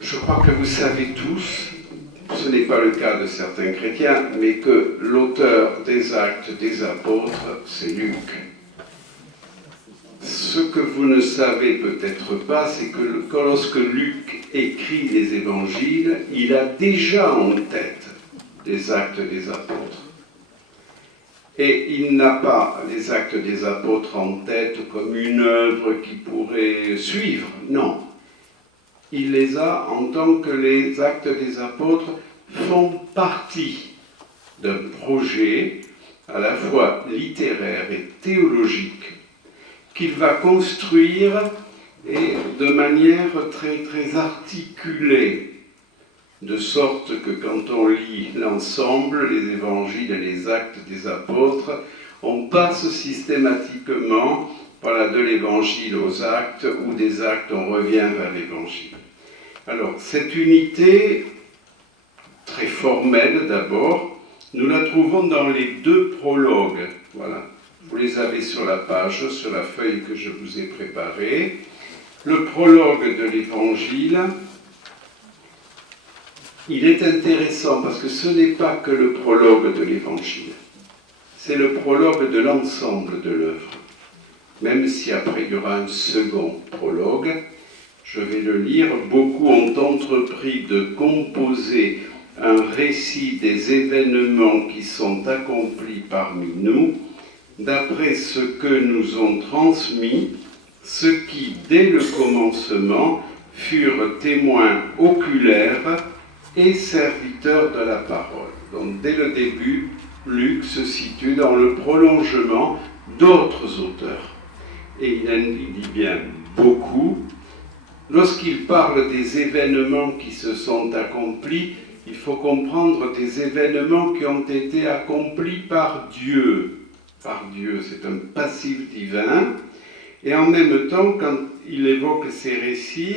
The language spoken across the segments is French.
Je crois que vous savez tous, ce n'est pas le cas de certains chrétiens, mais que l'auteur des Actes des Apôtres, c'est Luc. Ce que vous ne savez peut-être pas, c'est que lorsque Luc écrit les évangiles, il a déjà en tête les Actes des Apôtres. Et il n'a pas les Actes des Apôtres en tête comme une œuvre qui pourrait suivre, non. Il les a en tant que les Actes des Apôtres font partie d'un projet à la fois littéraire et théologique qu'il va construire et de manière très, très articulée, de sorte que quand on lit l'ensemble, les évangiles et les actes des apôtres, on passe systématiquement de l'évangile aux actes, ou des actes on revient vers l'évangile. Alors, cette unité, très formelle d'abord, nous la trouvons dans les deux prologues. Voilà. Vous les avez sur la page, sur la feuille que je vous ai préparée. Le prologue de l'Évangile, il est intéressant parce que ce n'est pas que le prologue de l'Évangile. C'est le prologue de l'ensemble de l'œuvre. Même si après il y aura un second prologue, je vais le lire. Beaucoup ont entrepris de composer un récit des événements qui sont accomplis parmi nous, d'après ce que nous ont transmis ceux qui, dès le commencement, furent témoins oculaires et serviteurs de la parole. Donc, dès le début, Luc se situe dans le prolongement d'autres auteurs. Et il dit bien beaucoup. Lorsqu'il parle des événements qui se sont accomplis, il faut comprendre des événements qui ont été accomplis par Dieu. Par Dieu, c'est un passif divin. Et en même temps, quand il évoque ces récits,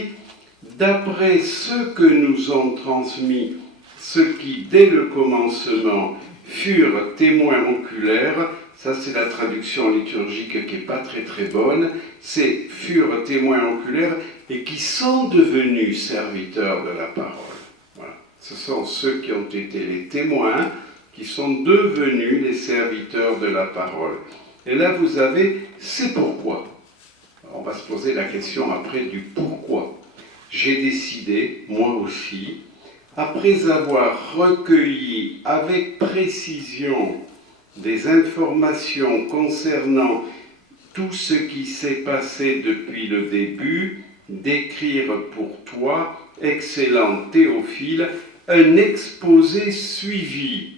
d'après ce que nous ont transmis ceux qui, dès le commencement, furent témoins oculaires, ça c'est la traduction liturgique qui n'est pas très très bonne, c'est furent témoins oculaires et qui sont devenus serviteurs de la parole. Voilà. Ce sont ceux qui ont été les témoins, qui sont devenus les serviteurs de la parole. Et là, vous avez « c'est pourquoi ». On va se poser la question après du pourquoi. J'ai décidé, moi aussi, après avoir recueilli avec précision des informations concernant tout ce qui s'est passé depuis le début, d'écrire pour toi, excellent Théophile, un exposé suivi,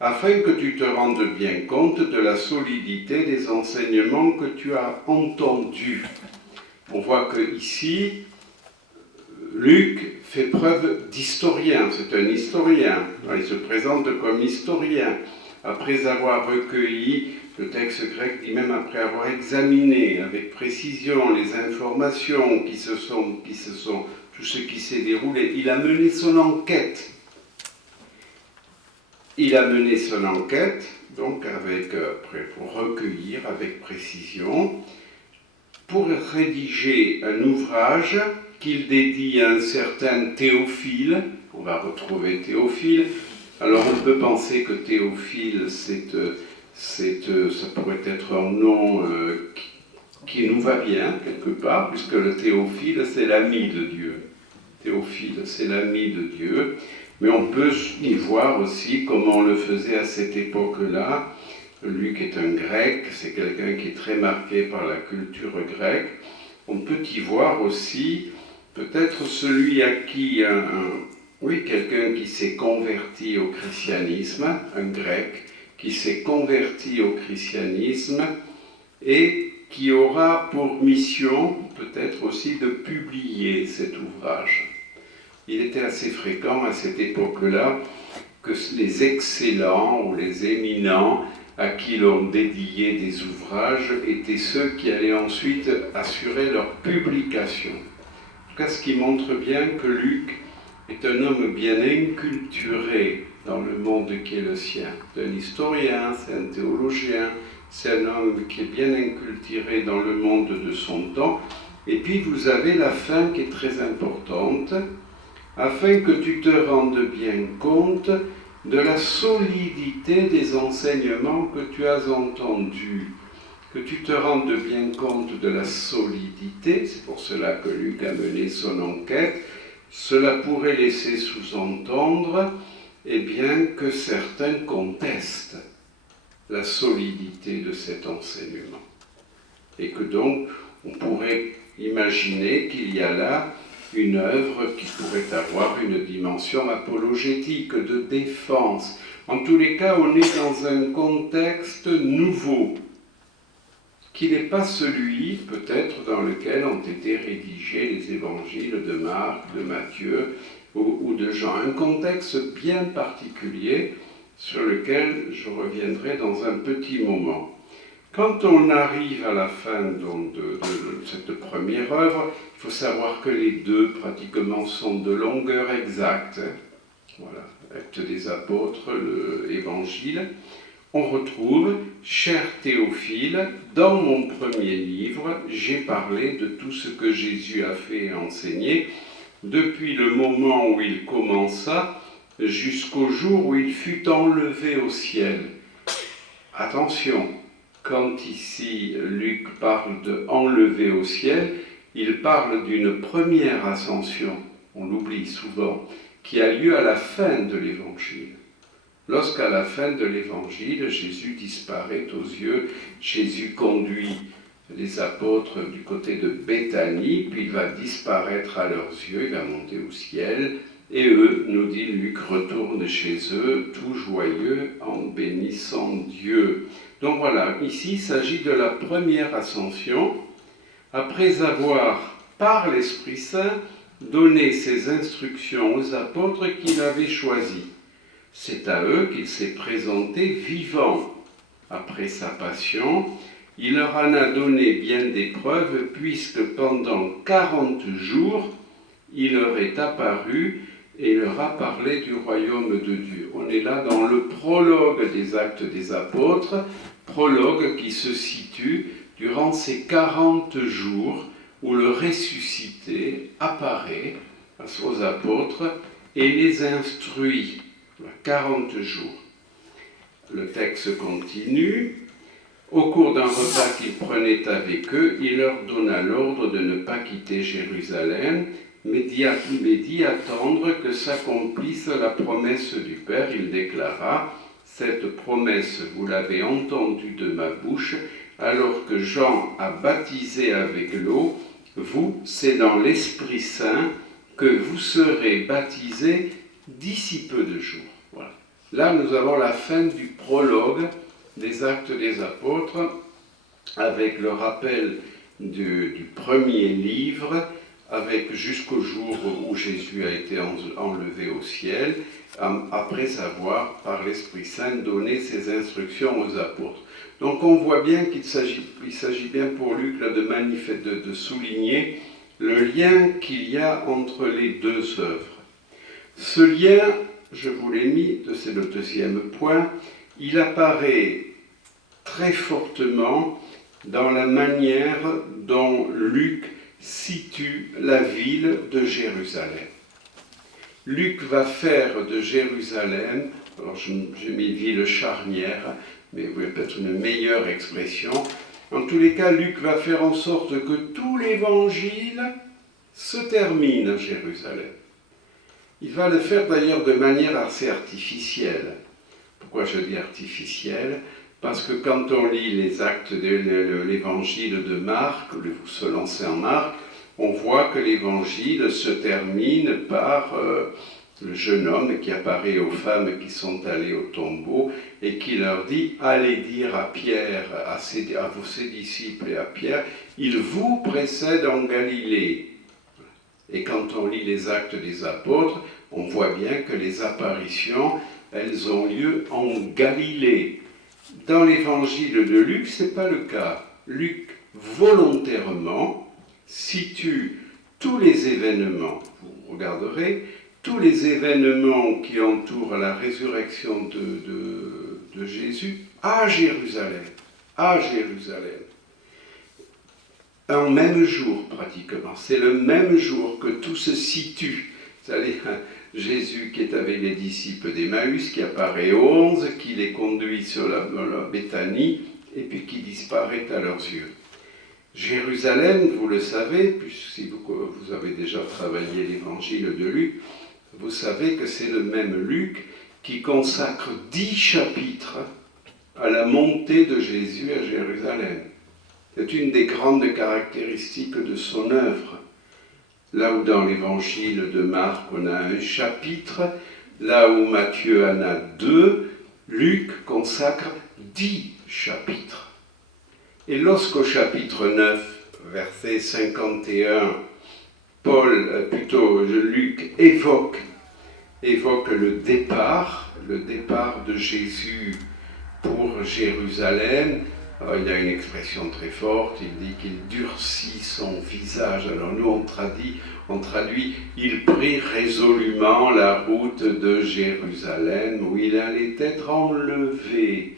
afin que tu te rendes bien compte de la solidité des enseignements que tu as entendus. On voit que ici, Luc fait preuve d'historien, c'est un historien, il se présente comme historien, après avoir recueilli, le texte grec dit même après avoir examiné avec précision les informations qui se sont, tout ce qui s'est déroulé, il a mené son enquête. Il a mené son enquête, donc pour recueillir avec précision, pour rédiger un ouvrage qu'il dédie à un certain Théophile. On va retrouver Théophile. Alors on peut penser que Théophile, ça pourrait être un nom qui nous va bien quelque part, puisque le Théophile, c'est l'ami de Dieu. Théophile, c'est l'ami de Dieu. Mais on peut y voir aussi comment on le faisait à cette époque-là. Luc est un grec, c'est quelqu'un qui est très marqué par la culture grecque. On peut y voir aussi peut-être celui à qui, quelqu'un qui s'est converti au christianisme, un grec qui s'est converti au christianisme et qui aura pour mission peut-être aussi de publier cet ouvrage. Il était assez fréquent à cette époque-là que les excellents ou les éminents à qui l'on dédiait des ouvrages étaient ceux qui allaient ensuite assurer leur publication. En tout cas, ce qui montre bien que Luc est un homme bien inculturé dans le monde qui est le sien. C'est un historien, c'est un théologien, c'est un homme qui est bien inculturé dans le monde de son temps Et puis vous avez la fin qui est très importante, afin que tu te rendes bien compte de la solidité des enseignements que tu as entendus, que tu te rendes bien compte de la solidité, c'est pour cela que Luc a mené son enquête. Cela pourrait laisser sous-entendre bien, que certains contestent la solidité de cet enseignement. Et que donc, on pourrait imaginer qu'il y a là une œuvre qui pourrait avoir une dimension apologétique, de défense. En tous les cas, on est dans un contexte nouveau, qui n'est pas celui, peut-être, dans lequel ont été rédigés les évangiles de Marc, de Matthieu ou de Jean. Un contexte bien particulier sur lequel je reviendrai dans un petit moment. Quand on arrive à la fin de cette première œuvre, il faut savoir que les deux, pratiquement, sont de longueur exacte. Voilà, Actes des Apôtres, l'Évangile. On retrouve, cher Théophile, dans mon premier livre, j'ai parlé de tout ce que Jésus a fait et enseigné, depuis le moment où il commença jusqu'au jour où il fut enlevé au ciel. Attention, quand ici Luc parle de enlevé au ciel, il parle d'une première ascension, on l'oublie souvent, qui a lieu à la fin de l'Évangile. Lorsqu'à la fin de l'Évangile, Jésus disparaît aux yeux, Jésus conduit les apôtres du côté de Béthanie, puis il va disparaître à leurs yeux, il va monter au ciel, et eux, nous dit Luc, retournent chez eux, tout joyeux, en bénissant Dieu. Donc voilà, ici il s'agit de la première ascension, après avoir, par l'Esprit Saint, donné ses instructions aux apôtres qu'il avait choisis. C'est à eux qu'il s'est présenté vivant. Après sa passion, il leur en a donné bien des preuves, puisque pendant 40 jours, il leur est apparu et leur a parlé du royaume de Dieu. On est là dans le prologue des Actes des Apôtres, prologue qui se situe durant ces 40 jours où le ressuscité apparaît aux apôtres et les instruit. 40 jours. Le texte continue. Au cours d'un repas qu'il prenait avec eux, il leur donna l'ordre de ne pas quitter Jérusalem, mais d'y attendre que s'accomplisse la promesse du Père. Il déclara, « Cette promesse, vous l'avez entendue de ma bouche, alors que Jean a baptisé avec l'eau, vous, c'est dans l'Esprit Saint que vous serez baptisés d'ici peu de jours. » Voilà. Là, nous avons la fin du prologue des Actes des Apôtres, avec le rappel du premier livre, avec jusqu'au jour où Jésus a été enlevé au ciel, après avoir, par l'Esprit Saint, donné ses instructions aux apôtres. Donc on voit bien qu'il s'agit bien pour Luc là, de souligner le lien qu'il y a entre les deux œuvres. Ce lien, je vous l'ai mis, c'est le deuxième point, il apparaît très fortement dans la manière dont Luc situe la ville de Jérusalem. Luc va faire de Jérusalem, alors j'ai mis ville charnière, mais vous avez peut-être une meilleure expression. En tous les cas, Luc va faire en sorte que tout l'évangile se termine à Jérusalem. Il va le faire d'ailleurs de manière assez artificielle. Pourquoi je dis artificielle ? Parce que quand on lit les actes de l'évangile de Marc, se lancer en Marc, on voit que l'évangile se termine par le jeune homme qui apparaît aux femmes qui sont allées au tombeau et qui leur dit « Allez dire à Pierre, à ses disciples et à Pierre, il vous précède en Galilée. » Et quand on lit les actes des apôtres, on voit bien que les apparitions, elles ont lieu en Galilée. Dans l'évangile de Luc, ce n'est pas le cas. Luc, volontairement, situe tous les événements, vous regarderez, tous les événements qui entourent la résurrection de Jésus à Jérusalem. À Jérusalem. un même jour pratiquement. C'est le même jour que tout se situe. Vous savez, Jésus qui est avec les disciples d'Emmaüs, qui apparaît aux 11, qui les conduit sur la Béthanie, et puis qui disparaît à leurs yeux. Jérusalem, vous le savez, puisque si vous avez déjà travaillé l'évangile de Luc, vous savez que c'est le même Luc qui consacre 10 chapitres à la montée de Jésus à Jérusalem. C'est une des grandes caractéristiques de son œuvre. Là où dans l'évangile de Marc on a un chapitre, là où Matthieu en a 2, Luc consacre 10 chapitres. Et lorsqu'au chapitre 9, verset 51, Luc évoque le départ de Jésus pour Jérusalem, alors, il a une expression très forte, il dit qu'il durcit son visage. Alors nous on traduit, il prit résolument la route de Jérusalem où il allait être enlevé.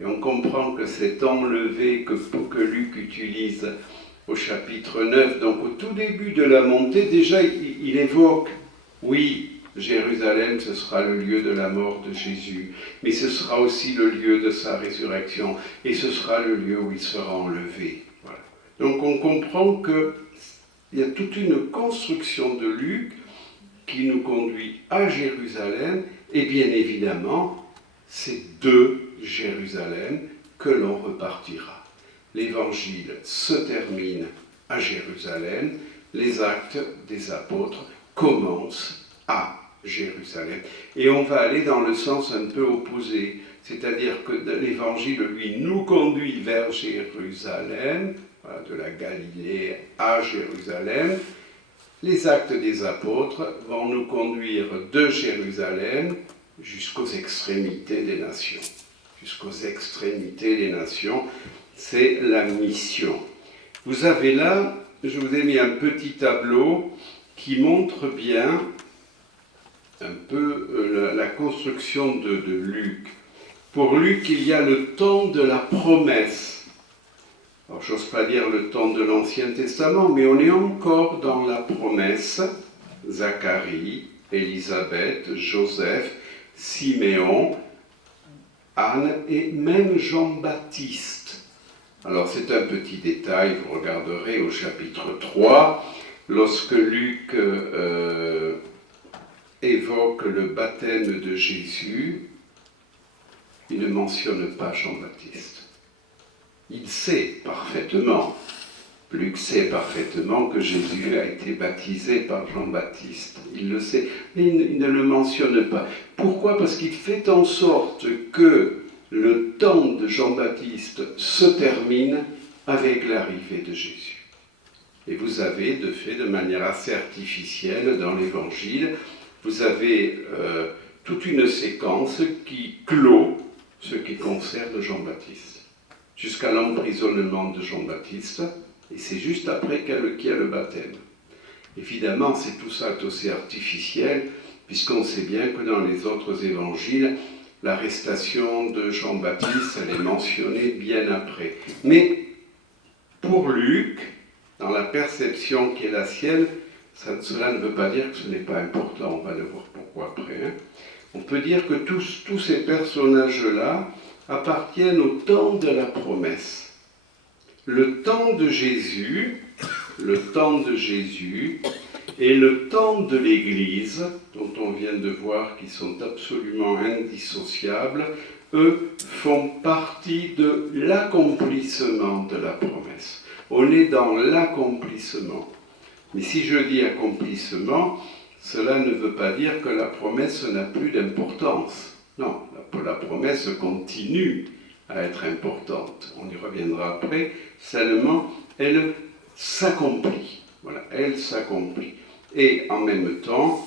Et on comprend que cet enlevé que Luc utilise au chapitre 9, donc au tout début de la montée, déjà il évoque, oui, Jérusalem, ce sera le lieu de la mort de Jésus, mais ce sera aussi le lieu de sa résurrection, et ce sera le lieu où il sera enlevé. Voilà. Donc on comprend qu'il y a toute une construction de Luc qui nous conduit à Jérusalem, et bien évidemment, c'est de Jérusalem que l'on repartira. L'évangile se termine à Jérusalem, les actes des apôtres commencent à Jérusalem. Et on va aller dans le sens un peu opposé, c'est-à-dire que l'évangile, lui, nous conduit vers Jérusalem, de la Galilée à Jérusalem. Les actes des apôtres vont nous conduire de Jérusalem jusqu'aux extrémités des nations. Jusqu'aux extrémités des nations, c'est la mission. Vous avez là, je vous ai mis un petit tableau qui montre bien un peu la construction de Luc. Pour Luc, il y a le temps de la promesse. Alors, j'ose pas dire le temps de l'Ancien Testament, mais on est encore dans la promesse. Zacharie, Élisabeth, Joseph, Siméon, Anne et même Jean-Baptiste. Alors c'est un petit détail, vous regarderez au chapitre 3, lorsque Luc évoque le baptême de Jésus, il ne mentionne pas Jean-Baptiste. Il sait parfaitement, Luc sait parfaitement que Jésus a été baptisé par Jean-Baptiste. Il le sait, mais il ne le mentionne pas. Pourquoi ? Parce qu'il fait en sorte que le temps de Jean-Baptiste se termine avec l'arrivée de Jésus. Et vous avez, de fait, de manière assez artificielle dans l'Évangile, vous avez toute une séquence qui clôt ce qui concerne Jean-Baptiste, jusqu'à l'emprisonnement de Jean-Baptiste, et c'est juste après qu'il y a le baptême. Évidemment, tout ça est aussi artificiel, puisqu'on sait bien que dans les autres évangiles, l'arrestation de Jean-Baptiste, elle est mentionnée bien après. Mais pour Luc, dans la perception qui est la sienne, cela ne veut pas dire que ce n'est pas important, on va le voir pourquoi après. On peut dire que tous ces personnages-là appartiennent au temps de la promesse. Le temps de Jésus et le temps de l'Église, dont on vient de voir qu'ils sont absolument indissociables, eux font partie de l'accomplissement de la promesse. On est dans l'accomplissement. Mais si je dis accomplissement, cela ne veut pas dire que la promesse n'a plus d'importance. Non, la promesse continue à être importante. On y reviendra après. Seulement, elle s'accomplit. Voilà, elle s'accomplit. Et en même temps,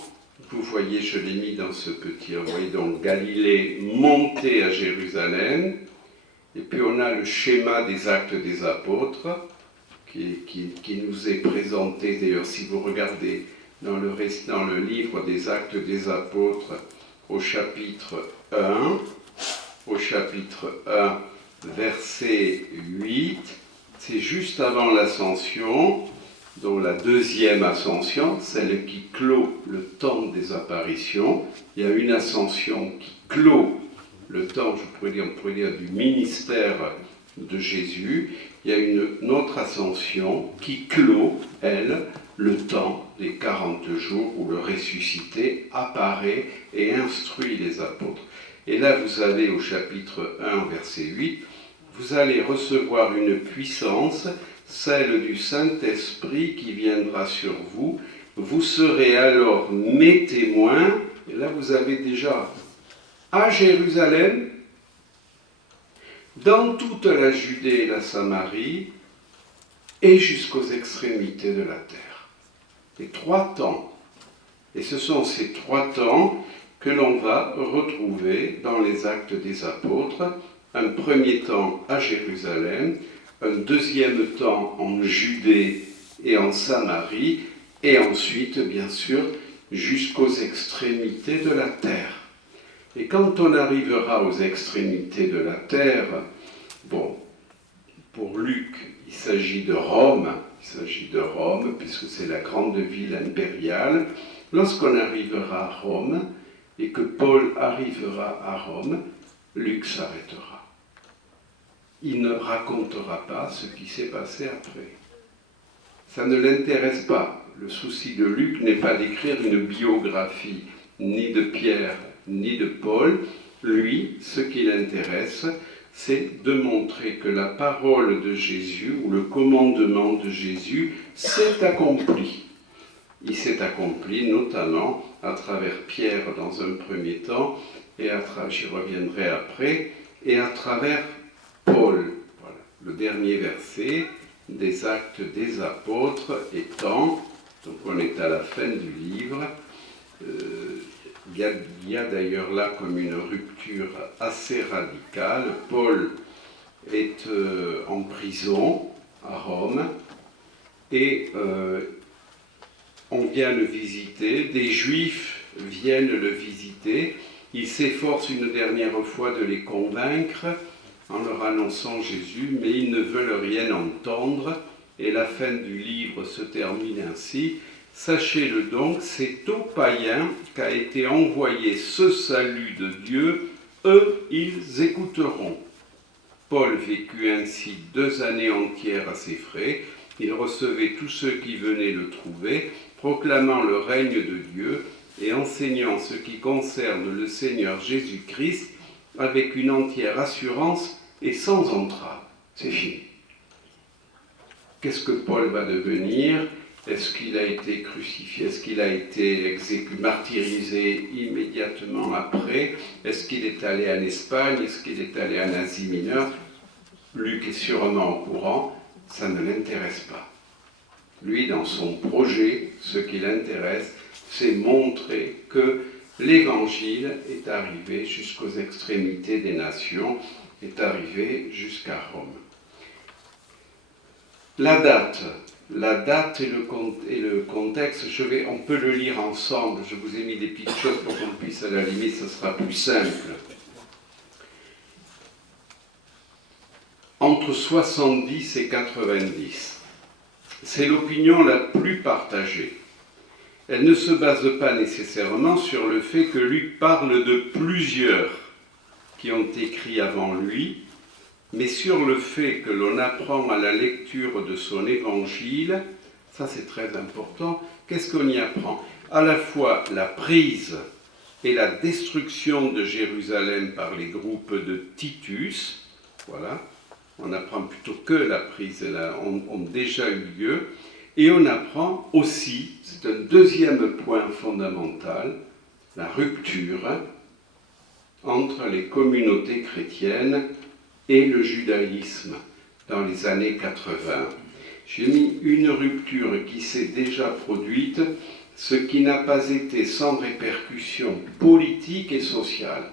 vous voyez, je l'ai mis dans ce petit, vous voyez donc Galilée montée à Jérusalem, et puis on a le schéma des actes des apôtres qui nous est présenté, d'ailleurs si vous regardez dans le livre des actes des apôtres au chapitre 1, verset 8, c'est juste avant l'ascension, donc la deuxième ascension, celle qui clôt le temps des apparitions. Il y a une ascension qui clôt le temps, on pourrait dire du ministère de Jésus. Il y a une autre ascension qui clôt, elle, le temps des 40 jours où le ressuscité apparaît et instruit les apôtres. Et là, vous avez au chapitre 1, verset 8, vous allez recevoir une puissance, celle du Saint-Esprit qui viendra sur vous. Vous serez alors mes témoins. Et là, vous avez déjà à Jérusalem, dans toute la Judée et la Samarie, et jusqu'aux extrémités de la terre. Les 3 temps. Et ce sont ces 3 temps que l'on va retrouver dans les Actes des Apôtres. Un premier temps à Jérusalem, un deuxième temps en Judée et en Samarie, et ensuite, bien sûr, jusqu'aux extrémités de la terre. Et quand on arrivera aux extrémités de la terre, bon, pour Luc, il s'agit de Rome, puisque c'est la grande ville impériale. Lorsqu'on arrivera à Rome, et que Paul arrivera à Rome, Luc s'arrêtera. Il ne racontera pas ce qui s'est passé après. Ça ne l'intéresse pas. Le souci de Luc n'est pas d'écrire une biographie ni de Pierre ni de Paul. Lui, ce qui l'intéresse, c'est de montrer que la parole de Jésus ou le commandement de Jésus s'est accompli. Il s'est accompli notamment à travers Pierre dans un premier temps, et j'y reviendrai après, et à travers Paul. Voilà. Le dernier verset des Actes des Apôtres étant, donc on est à la fin du livre, il y a d'ailleurs là comme une rupture assez radicale. Paul est en prison à Rome et on vient le visiter, des Juifs viennent le visiter, il s'efforce une dernière fois de les convaincre en leur annonçant Jésus, mais ils ne veulent rien entendre, et la fin du livre se termine ainsi. Sachez-le donc, c'est aux païens qu'a été envoyé ce salut de Dieu, eux, ils écouteront. Paul vécut ainsi 2 années entières à ses frais, il recevait tous ceux qui venaient le trouver, proclamant le règne de Dieu et enseignant ce qui concerne le Seigneur Jésus-Christ avec une entière assurance et sans entrave. C'est fini. Qu'est-ce que Paul va devenir ? Est-ce qu'il a été crucifié ? Est-ce qu'il a été martyrisé immédiatement après ? Est-ce qu'il est allé en Espagne ? Est-ce qu'il est allé en Asie mineure ? Luc est sûrement au courant, ça ne l'intéresse pas. Lui, dans son projet, ce qui l'intéresse, c'est montrer que l'Évangile est arrivé jusqu'aux extrémités des nations, est arrivé jusqu'à Rome. La date et le contexte, on peut le lire ensemble, je vous ai mis des petites choses pour qu'on puisse, à la limite, ce sera plus simple. Entre 70 et 90. C'est l'opinion la plus partagée. Elle ne se base pas nécessairement sur le fait que Luc parle de plusieurs qui ont écrit avant lui, mais sur le fait que l'on apprend à la lecture de son évangile, ça c'est très important, qu'est-ce qu'on y apprend ? À la fois la prise et la destruction de Jérusalem par les groupes de Titus, voilà, on apprend plutôt que la prise et ont déjà eu lieu, et on apprend aussi, c'est un deuxième point fondamental, la rupture entre les communautés chrétiennes et le judaïsme dans les années 80. J'ai mis une rupture qui s'est déjà produite, ce qui n'a pas été sans répercussions politiques et sociales.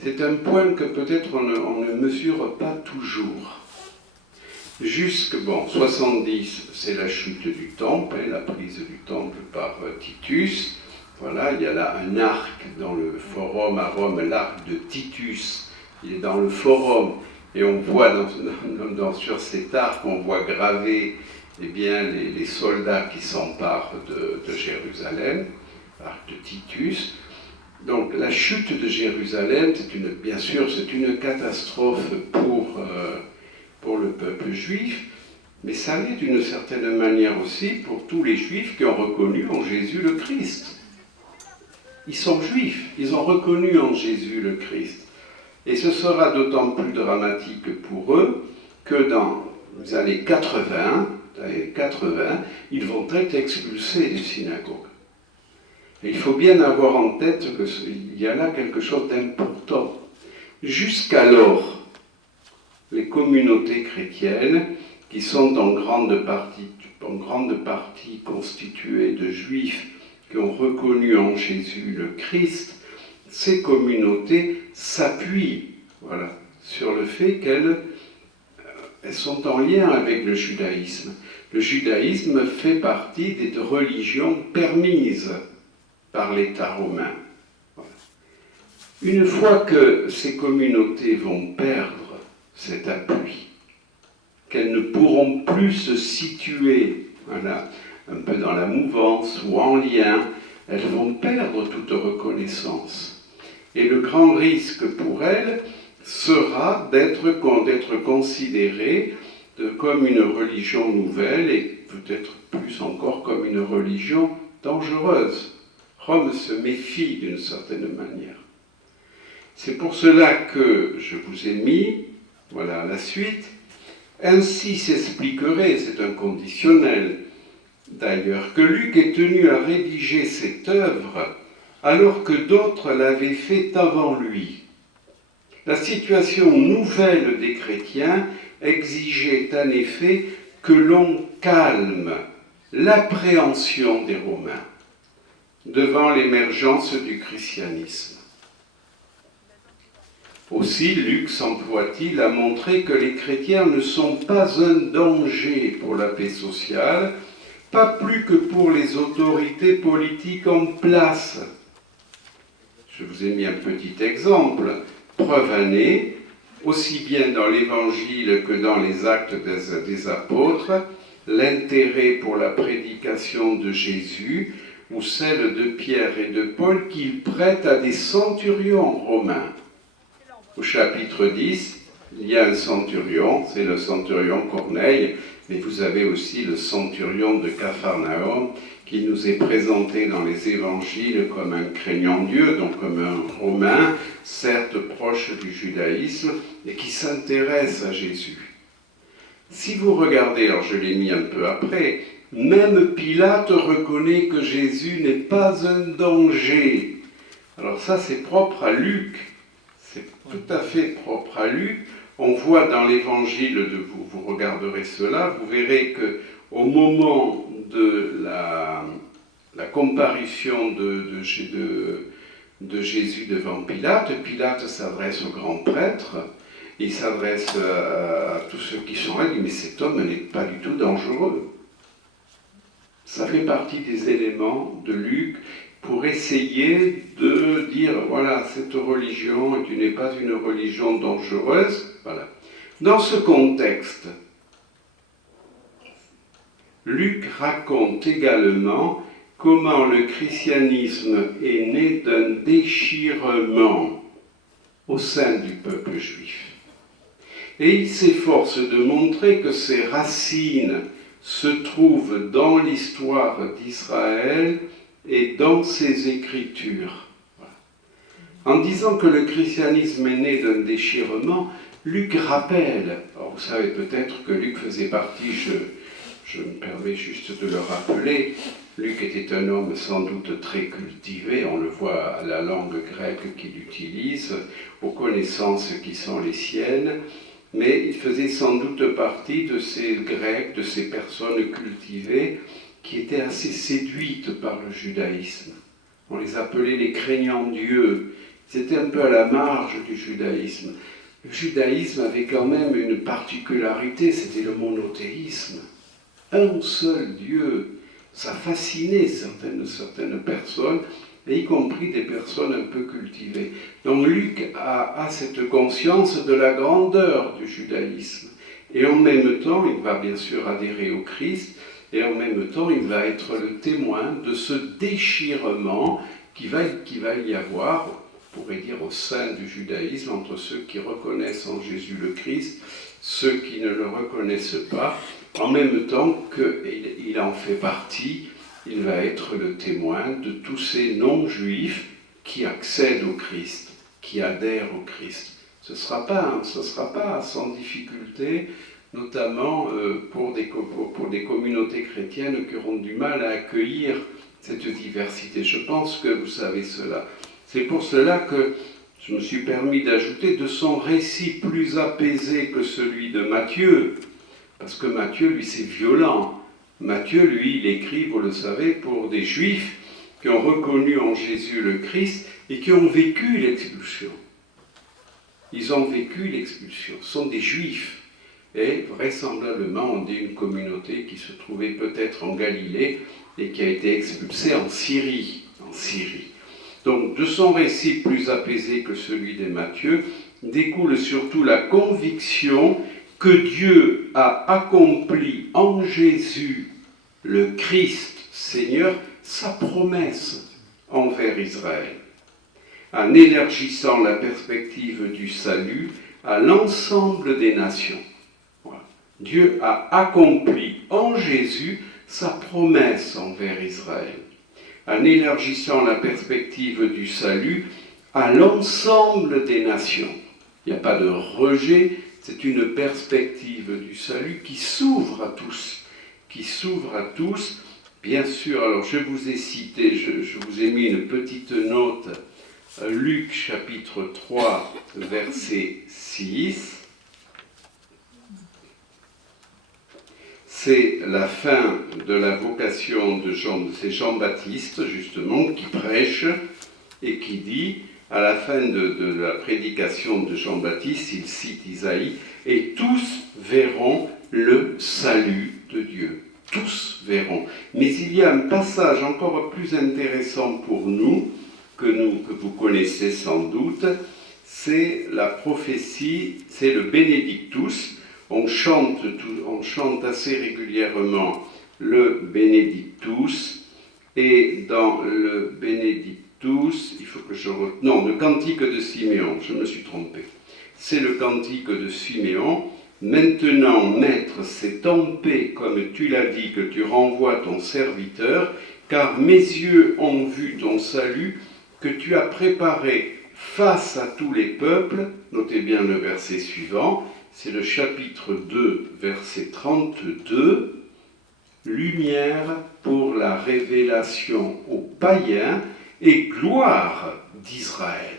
C'est un point que peut-être on ne mesure pas toujours. 70, c'est la chute du temple, la prise du temple par Titus. Voilà, il y a là un arc dans le forum à Rome, l'arc de Titus. Il est dans le forum Et on voit sur cet arc, on voit gravé eh bien, les soldats qui s'emparent de Jérusalem, l'arc de Titus. Donc la chute de Jérusalem, bien sûr, c'est une catastrophe pour le peuple juif, mais ça l'est d'une certaine manière aussi pour tous les juifs qui ont reconnu en Jésus le Christ. Ils sont juifs, ils ont reconnu en Jésus le Christ. Et ce sera d'autant plus dramatique pour eux que dans les années 80, ils vont être expulsés des synagogues. Et il faut bien avoir en tête qu'il y a là quelque chose d'important. Jusqu'alors, les communautés chrétiennes, qui sont en grande partie constituées de juifs qui ont reconnu en Jésus le Christ, ces communautés s'appuient sur le fait qu'elles sont en lien avec le judaïsme. Le judaïsme fait partie des religions permises par l'État romain. Une fois que ces communautés vont perdre cet appui, qu'elles ne pourront plus se situer un peu dans la mouvance ou en lien, elles vont perdre toute reconnaissance. Et le grand risque pour elles sera d'être considérées comme une religion nouvelle et peut-être plus encore comme une religion dangereuse. Rome se méfie d'une certaine manière. C'est pour cela que je vous ai mis, voilà la suite. Ainsi s'expliquerait, c'est un conditionnel d'ailleurs, que Luc est tenu à rédiger cette œuvre alors que d'autres l'avaient fait avant lui. La situation nouvelle des chrétiens exigeait en effet que l'on calme l'appréhension des Romains devant l'émergence du christianisme. Aussi, Luc s'emploie-t-il à montrer que les chrétiens ne sont pas un danger pour la paix sociale, pas plus que pour les autorités politiques en place. Je vous ai mis un petit exemple. Preuve année, aussi bien dans l'Évangile que dans les Actes des Apôtres, l'intérêt pour la prédication de Jésus ou celle de Pierre et de Paul qu'ils prêtent à des centurions romains. Au chapitre 10, il y a un centurion, c'est le centurion Corneille, mais vous avez aussi le centurion de Capharnaüm qui nous est présenté dans les évangiles comme un craignant Dieu, donc comme un Romain, certes proche du judaïsme, et qui s'intéresse à Jésus. Si vous regardez, alors je l'ai mis un peu après, même Pilate reconnaît que Jésus n'est pas un danger. Alors ça, c'est propre à Luc. C'est tout à fait propre à Luc. On voit dans l'évangile, vous regarderez cela, vous verrez qu'au moment de la comparution de Jésus devant Pilate, Pilate s'adresse au grand prêtre, il s'adresse à tous ceux qui sont là, il dit « mais cet homme n'est pas du tout dangereux ». Ça fait partie des éléments de Luc pour essayer de dire, voilà, cette religion, tu n'es pas une religion dangereuse. Voilà. Dans ce contexte, Luc raconte également comment le christianisme est né d'un déchirement au sein du peuple juif. Et il s'efforce de montrer que ses racines se trouvent dans l'histoire d'Israël et dans ses écritures. En disant que le christianisme est né d'un déchirement, Luc rappelle, alors vous savez peut-être que Luc faisait partie, je me permets juste de le rappeler, Luc était un homme sans doute très cultivé, on le voit à la langue grecque qu'il utilise, aux connaissances qui sont les siennes, mais il faisait sans doute partie de ces Grecs, de ces personnes cultivées qui étaient assez séduites par le judaïsme. On les appelait les craignants Dieu. C'était un peu à la marge du judaïsme. Le judaïsme avait quand même une particularité, c'était le monothéisme. Un seul Dieu. Ça fascinait certaines personnes, et y compris des personnes un peu cultivées. Donc Luc a cette conscience de la grandeur du judaïsme. Et en même temps, il va bien sûr adhérer au Christ, et en même temps, il va être le témoin de ce déchirement qui va y avoir, on pourrait dire, au sein du judaïsme, entre ceux qui reconnaissent en Jésus le Christ, ceux qui ne le reconnaissent pas. En même temps qu'il en fait partie, il va être le témoin de tous ces non-juifs qui accèdent au Christ, qui adhèrent au Christ. Ce ne sera pas sans difficulté, notamment pour des communautés chrétiennes qui auront du mal à accueillir cette diversité. Je pense que vous savez cela. C'est pour cela que je me suis permis d'ajouter de son récit plus apaisé que celui de Matthieu, parce que Matthieu, lui, c'est violent. Matthieu, lui, il écrit, vous le savez, pour des Juifs qui ont reconnu en Jésus le Christ et qui ont vécu l'expulsion. Ils ont vécu l'expulsion. Ce sont des Juifs. Et vraisemblablement, on dit une communauté qui se trouvait peut-être en Galilée et qui a été expulsée en Syrie. Donc, de son récit plus apaisé que celui de Matthieu, découle surtout la conviction que Dieu a accompli en Jésus, le Christ Seigneur, sa promesse envers Israël, en élargissant la perspective du salut à l'ensemble des nations. Voilà. Dieu a accompli en Jésus sa promesse envers Israël, en élargissant la perspective du salut à l'ensemble des nations. Il n'y a pas de rejet, c'est une perspective du salut qui s'ouvre à tous, Bien sûr, alors je vous ai cité, je vous ai mis une petite note, Luc chapitre 3, verset 6. C'est la fin de la vocation de c'est Jean-Baptiste, justement, qui prêche et qui dit, à la fin de la prédication de Jean-Baptiste, il cite Isaïe, « Et tous verront le salut de Dieu. » Tous verront. Mais il y a un passage encore plus intéressant pour nous, que vous connaissez sans doute, c'est la prophétie, c'est le Benedictus. On chante assez régulièrement le Benedictus, et dans le Benedictus, il faut que le cantique de Siméon, je me suis trompé. C'est le cantique de Siméon. Maintenant, Maître, c'est en paix, comme tu l'as dit, que tu renvoies ton serviteur, car mes yeux ont vu ton salut, que tu as préparé face à tous les peuples. Notez bien le verset suivant, c'est le chapitre 2, verset 32, lumière pour la révélation aux païens et gloire d'Israël.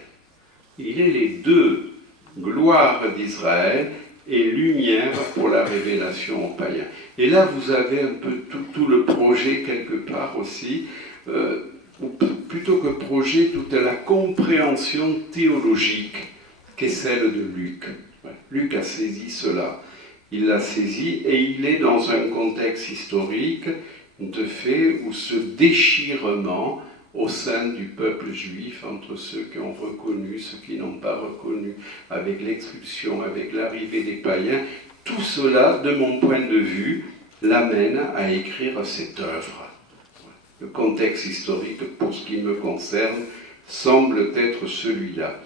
Il est les deux, gloire d'Israël et lumière pour la révélation aux païens. Et là, vous avez un peu tout le projet quelque part aussi, ou plutôt que projet, toute la compréhension théologique qu'est celle de Luc. Luc a saisi cela. Il l'a saisi et il est dans un contexte historique de fait où ce déchirement au sein du peuple juif, entre ceux qui ont reconnu, ceux qui n'ont pas reconnu, avec l'expulsion, avec l'arrivée des païens, tout cela, de mon point de vue, l'amène à écrire cette œuvre. Le contexte historique, pour ce qui me concerne, semble être celui-là.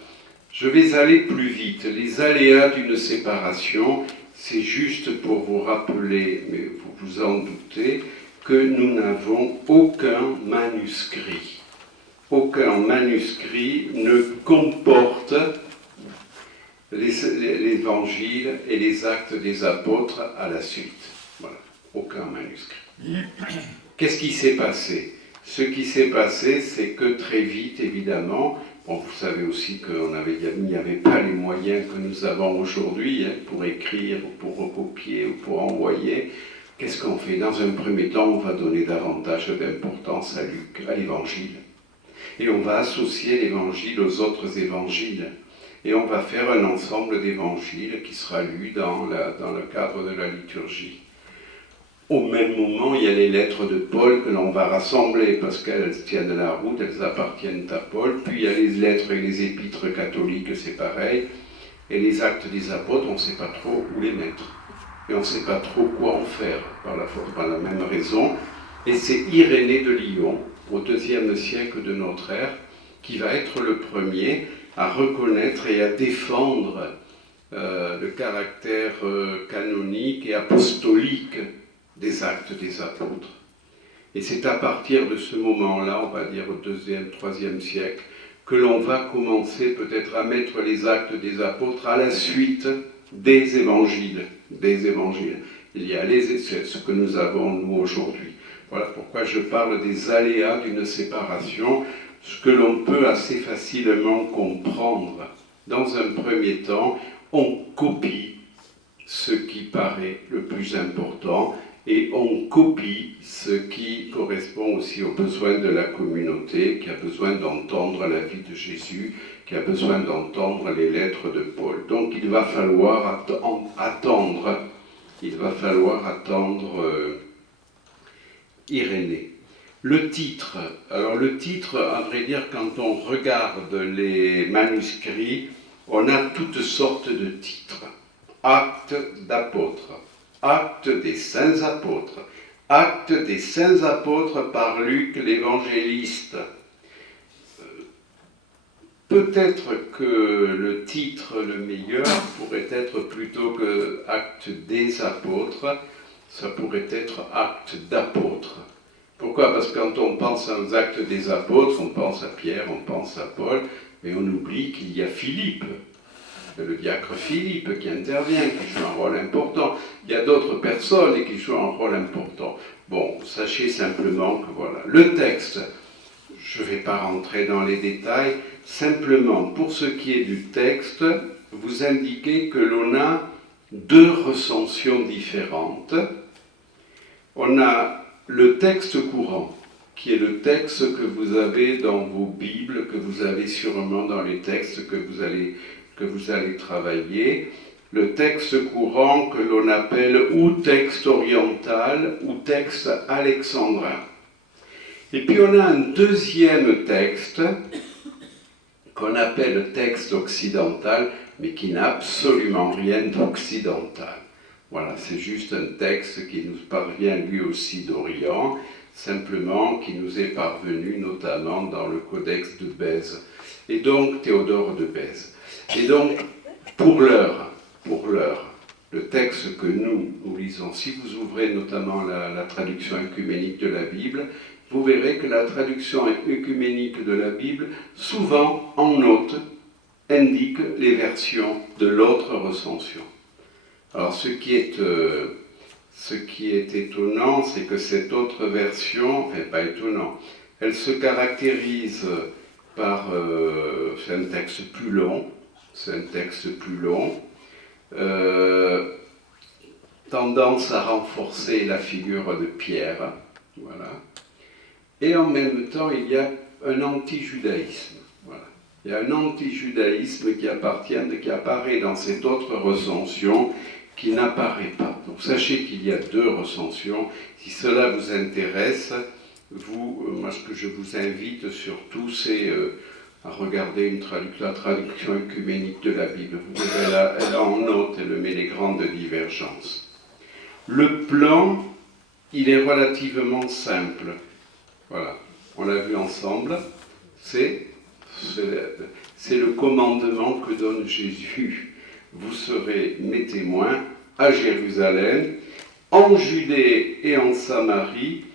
Je vais aller plus vite. Les aléas d'une séparation, c'est juste pour vous rappeler, mais vous vous en doutez, que nous n'avons aucun manuscrit. Aucun manuscrit ne comporte l'évangile et les actes des apôtres à la suite. Voilà, aucun manuscrit. Qu'est-ce qui s'est passé ? Ce qui s'est passé, c'est que très vite, évidemment, bon, vous savez aussi qu'il n'y avait pas les moyens que nous avons aujourd'hui pour écrire, ou pour recopier, ou pour envoyer. Qu'est-ce qu'on fait ? Dans un premier temps, on va donner davantage d'importance à Luc, à l'Évangile. Et on va associer l'Évangile aux autres évangiles. Et on va faire un ensemble d'évangiles qui sera lu dans le cadre de la liturgie. Au même moment, il y a les lettres de Paul que l'on va rassembler parce qu'elles tiennent la route, elles appartiennent à Paul. Puis il y a les lettres et les épîtres catholiques, c'est pareil. Et les actes des apôtres, on ne sait pas trop où les mettre. Et on ne sait pas trop quoi en faire, par la même raison. Et c'est Irénée de Lyon, au IIe siècle de notre ère, qui va être le premier à reconnaître et à défendre le caractère canonique et apostolique des actes des apôtres. Et c'est à partir de ce moment-là, on va dire au IIe, IIIe siècle, que l'on va commencer peut-être à mettre les actes des apôtres à la suite des évangiles. Il y a ce que nous avons, nous, aujourd'hui. Voilà pourquoi je parle des aléas d'une séparation, ce que l'on peut assez facilement comprendre. Dans un premier temps, on copie ce qui paraît le plus important et on copie ce qui correspond aussi aux besoins de la communauté, qui a besoin d'entendre la vie de Jésus, qui a besoin d'entendre les lettres de Paul. Donc il va falloir attendre Irénée. Le titre, à vrai dire, quand on regarde les manuscrits, on a toutes sortes de titres. Actes d'apôtres, actes des saints apôtres, actes des saints apôtres par Luc l'évangéliste. Peut-être que le titre le meilleur pourrait être plutôt que actes des apôtres, ça pourrait être actes d'apôtres. Pourquoi ? Parce que quand on pense aux actes des apôtres, on pense à Pierre, on pense à Paul, mais on oublie qu'il y a Philippe, le diacre Philippe qui intervient, qui joue un rôle important. Il y a d'autres personnes qui jouent un rôle important. Bon, sachez simplement que voilà, le texte, je ne vais pas rentrer dans les détails, simplement pour ce qui est du texte, vous indiquez que l'on a deux recensions différentes. On a le texte courant, qui est le texte que vous avez dans vos Bibles, que vous avez sûrement dans les textes que vous allez travailler, le texte courant que l'on appelle ou texte oriental ou texte alexandrin. Et puis on a un deuxième texte qu'on appelle texte occidental, mais qui n'a absolument rien d'occidental. Voilà, c'est juste un texte qui nous parvient lui aussi d'Orient, simplement qui nous est parvenu notamment dans le Codex de Bèze, et donc Théodore de Bèze. Et donc, pour l'heure, le texte que nous lisons, si vous ouvrez notamment la traduction œcuménique de la Bible, vous verrez que la traduction œcuménique de la Bible, souvent en note, indique les versions de l'autre recension. Alors ce qui est étonnant, c'est que cette autre version, enfin pas étonnant, elle se caractérise par, c'est un texte plus long, tendance à renforcer la figure de Pierre, voilà. Et en même temps, il y a un anti-judaïsme. Voilà. Il y a un anti-judaïsme qui apparaît dans cette autre recension qui n'apparaît pas. Donc sachez qu'il y a deux recensions. Si cela vous intéresse, moi ce que je vous invite surtout, c'est à regarder la traduction œcuménique de la Bible. Vous verrez, elle a en note, elle met les grandes divergences. Le plan, il est relativement simple. Voilà, on l'a vu ensemble, c'est le commandement que donne Jésus. Vous serez mes témoins à Jérusalem, en Judée et en Samarie,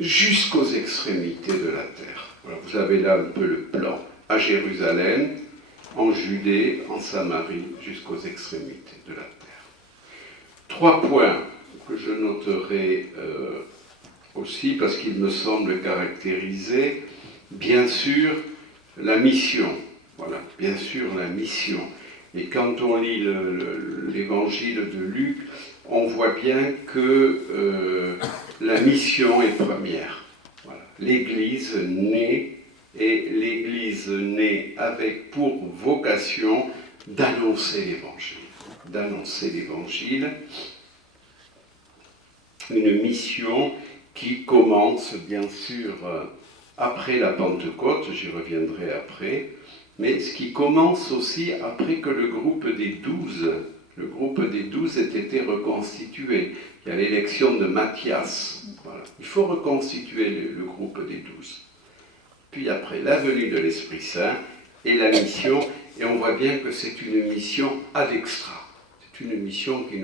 jusqu'aux extrémités de la terre. Voilà, vous avez là un peu le plan. À Jérusalem, en Judée, en Samarie, jusqu'aux extrémités de la terre. 3 points que je noterai aussi, parce qu'il me semble caractériser, bien sûr, la mission. Voilà, bien sûr, la mission. Et quand on lit l'évangile de Luc, on voit bien que la mission est première. Voilà. L'Église naît, et l'Église naît avec pour vocation d'annoncer l'Évangile. une mission qui commence bien sûr après la Pentecôte, j'y reviendrai après, mais ce qui commence aussi après que le groupe des 12 ait été reconstitué. Il y a l'élection de Matthias. Voilà. Il faut reconstituer le groupe des 12. Puis après, la venue de l'Esprit Saint et la mission, et on voit bien que c'est une mission ad extra. C'est une mission qui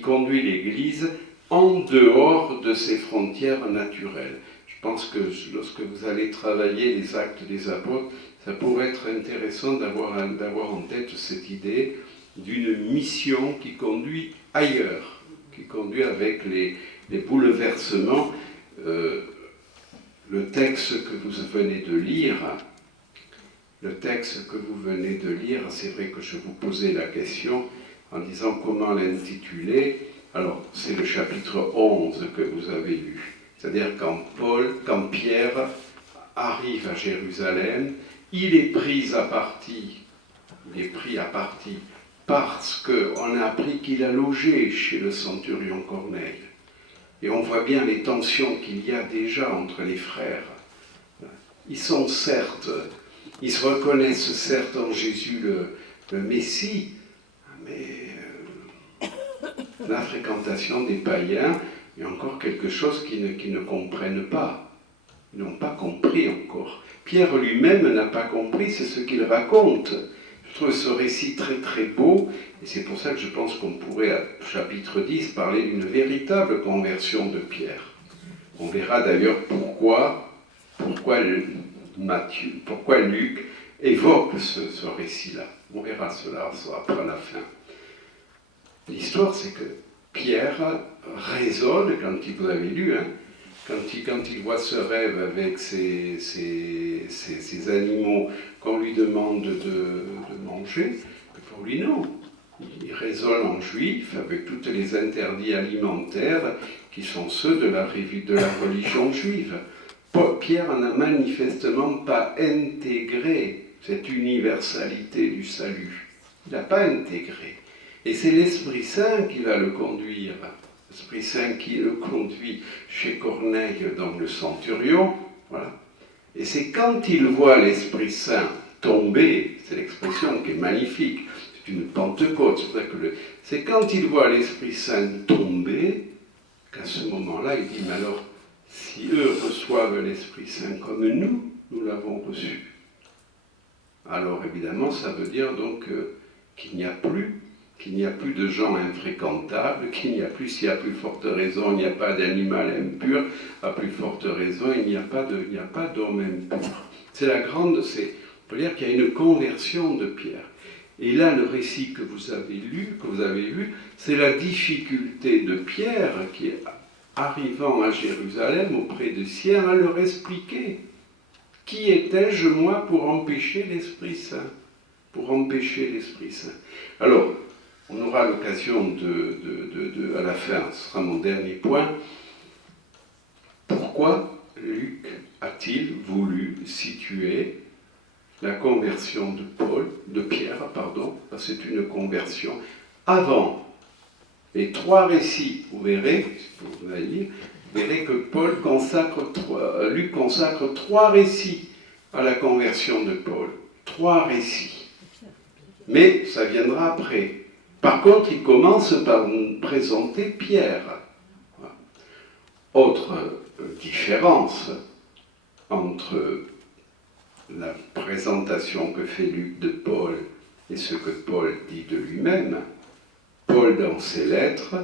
conduit l'Église en dehors de ses frontières naturelles. Je pense que lorsque vous allez travailler les actes des apôtres, ça pourrait être intéressant d'avoir en tête cette idée d'une mission qui conduit ailleurs, qui conduit avec les bouleversements. Le texte que vous venez de lire, c'est vrai que je vous posais la question en disant comment l'intituler. Alors, c'est le chapitre 11 que vous avez lu. C'est-à-dire quand Pierre arrive à Jérusalem, il est pris à partie parce qu'on a appris qu'il a logé chez le centurion Corneille. Et on voit bien les tensions qu'il y a déjà entre les frères. Ils se reconnaissent certes en Jésus le Messie, mais la fréquentation des païens, il y a encore quelque chose qu'ils ne comprennent pas. Ils n'ont pas compris encore. Pierre lui-même n'a pas compris, c'est ce qu'il raconte. Je trouve ce récit très très beau, et c'est pour ça que je pense qu'on pourrait, au chapitre 10, parler d'une véritable conversion de Pierre. On verra d'ailleurs pourquoi Luc évoque ce récit-là. On verra cela après la fin. L'histoire, c'est que Pierre raisonne, quand vous avez lu, quand il voit ce rêve avec ces animaux qu'on lui demande de manger, pour lui non. Il raisonne en juif avec tous les interdits alimentaires qui sont ceux de la religion juive. Pierre n'a manifestement pas intégré cette universalité du salut. Il n'a pas intégré. Et c'est l'Esprit Saint qui va le conduire. L'Esprit Saint qui le conduit chez Corneille, dans le centurion. Voilà. Et c'est quand il voit l'Esprit Saint tomber, c'est l'expression qui est magnifique, c'est une Pentecôte, c'est quand il voit l'Esprit Saint tomber, qu'à ce moment-là, il dit, mais alors, si eux reçoivent l'Esprit Saint comme nous l'avons reçu, alors évidemment, ça veut dire donc qu'il n'y a plus de gens infréquentables, s'il y a plus forte raison, il n'y a pas d'animal impur, à plus forte raison, il n'y a pas d'homme impur. On peut dire qu'il y a une conversion de Pierre. Et là, le récit que vous avez vu, c'est la difficulté de Pierre qui, arrivant à Jérusalem auprès des siens, à leur expliquer qui étais-je moi pour empêcher l'Esprit Saint. Alors, on aura l'occasion à la fin, ce sera mon dernier point. Pourquoi Luc a-t-il voulu situer la conversion de Pierre, c'est une conversion avant les trois récits, vous verrez que Luc consacre trois récits à la conversion de Paul. Trois récits. Mais ça viendra après. Par contre, il commence par nous présenter Pierre. Autre différence entre la présentation que fait Luc de Paul et ce que Paul dit de lui-même. Paul, dans ses lettres,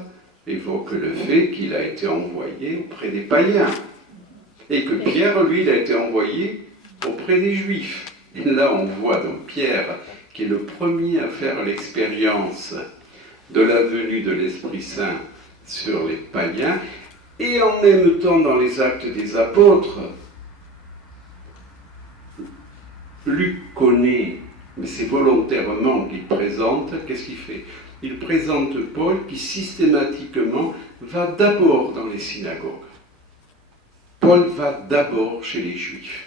évoque le fait qu'il a été envoyé auprès des païens et que Pierre, lui, il a été envoyé auprès des Juifs. Et là, on voit donc Pierre, qui est le premier à faire l'expérience de la venue de l'Esprit Saint sur les païens, et en même temps, dans les Actes des Apôtres, Luc connaît, mais c'est volontairement qu'il présente, qu'est-ce qu'il fait ? Il présente Paul qui systématiquement va d'abord dans les synagogues. Paul va d'abord chez les Juifs.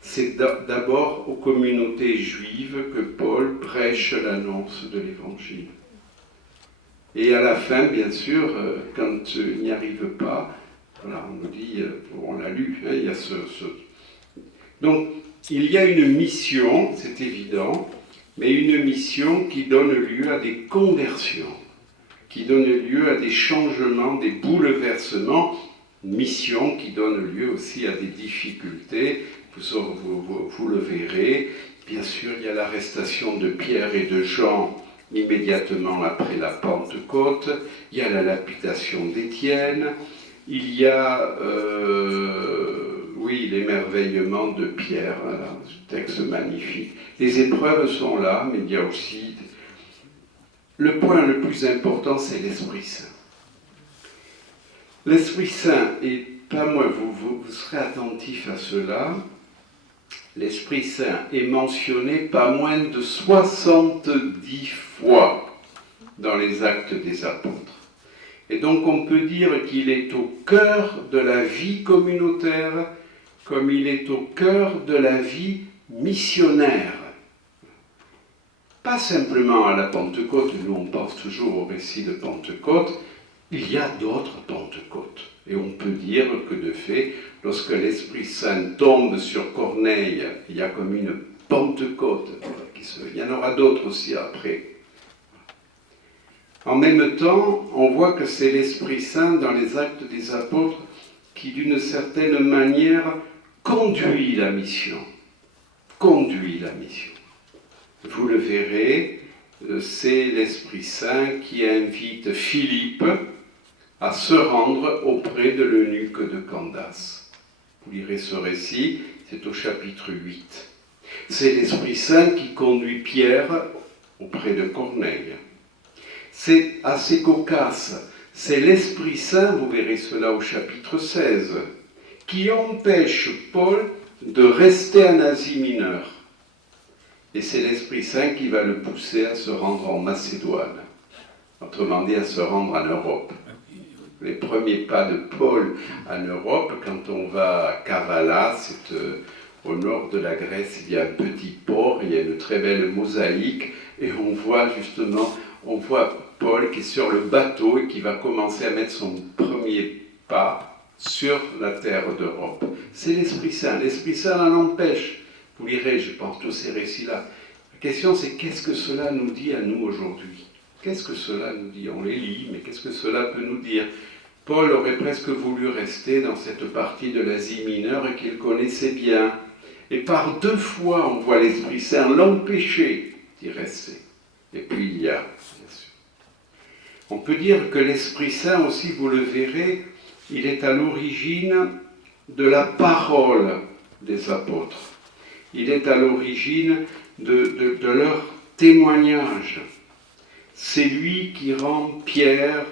C'est d'abord aux communautés juives que Paul prêche l'annonce de l'Évangile. Et à la fin, bien sûr, quand il n'y arrive pas, voilà, on nous dit, on l'a lu, hein, il y a Donc, il y a une mission, c'est évident, mais une mission qui donne lieu à des conversions, qui donne lieu à des changements, des bouleversements, mission qui donne lieu aussi à des difficultés, vous le verrez. Bien sûr, il y a l'arrestation de Pierre et de Jean immédiatement après la Pentecôte, il y a la lapidation d'Étienne, il y a, l'émerveillement de Pierre, voilà, ce texte magnifique. Les épreuves sont là, mais il y a aussi... Le point le plus important, c'est l'Esprit Saint. L'Esprit Saint, et pas moi, vous serez attentifs à cela, l'Esprit Saint est mentionné pas moins de 70 fois dans les Actes des Apôtres. Et donc on peut dire qu'il est au cœur de la vie communautaire, comme il est au cœur de la vie missionnaire. Pas simplement à la Pentecôte, nous on pense toujours au récit de Pentecôte, il y a d'autres Pentecôtes. Et on peut dire que de fait, lorsque l'Esprit Saint tombe sur Corneille, il y a comme une Pentecôte. Il y en aura d'autres aussi après. En même temps, on voit que c'est l'Esprit Saint dans les Actes des Apôtres qui, d'une certaine manière, conduit la mission. Conduit la mission. Vous le verrez, c'est l'Esprit Saint qui invite Philippe à se rendre auprès de l'eunuque de Candace. Vous lirez ce récit, c'est au chapitre 8. C'est l'Esprit Saint qui conduit Pierre auprès de Corneille. C'est assez cocasse. C'est l'Esprit Saint, vous verrez cela au chapitre 16, qui empêche Paul de rester en Asie mineure. Et c'est l'Esprit Saint qui va le pousser à se rendre en Macédoine. Autrement dit, à se rendre en Europe. Les premiers pas de Paul en Europe, quand on va à Kavala, c'est au nord de la Grèce, il y a un petit port, il y a une très belle mosaïque, et on voit Paul qui est sur le bateau et qui va commencer à mettre son premier pas sur la terre d'Europe. C'est l'Esprit Saint. L'Esprit Saint l'en empêche. Vous lirez, je pense, tous ces récits-là. La question, c'est qu'est-ce que cela nous dit à nous aujourd'hui ? Qu'est-ce que cela nous dit ? On les lit, mais qu'est-ce que cela peut nous dire ? Paul aurait presque voulu rester dans cette partie de l'Asie mineure qu'il connaissait bien. Et par 2 fois, on voit l'Esprit Saint l'empêcher d'y rester. Et puis il y a, bien sûr. On peut dire que l'Esprit Saint aussi, vous le verrez, il est à l'origine de la parole des apôtres. Il est à l'origine de leur témoignage. C'est lui qui rend Pierre,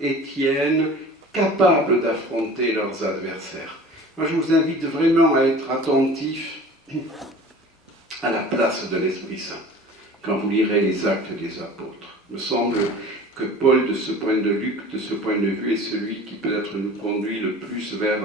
Étienne capables d'affronter leurs adversaires. Moi, je vous invite vraiment à être attentifs à la place de l'Esprit Saint quand vous lirez les Actes des Apôtres. Il me semble que Paul, de ce point de vue, est celui qui peut-être nous conduit le plus vers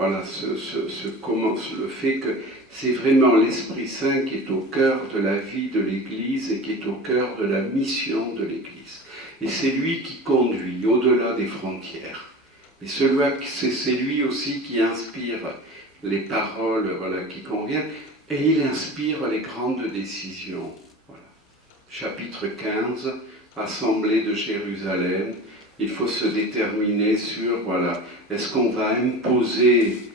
le fait que c'est vraiment l'Esprit Saint qui est au cœur de la vie de l'Église et qui est au cœur de la mission de l'Église. Et c'est lui qui conduit au-delà des frontières. Et c'est lui aussi qui inspire les paroles qui conviennent, et il inspire les grandes décisions. Voilà. Chapitre 15, Assemblée de Jérusalem, il faut se déterminer sur, est-ce qu'on va imposer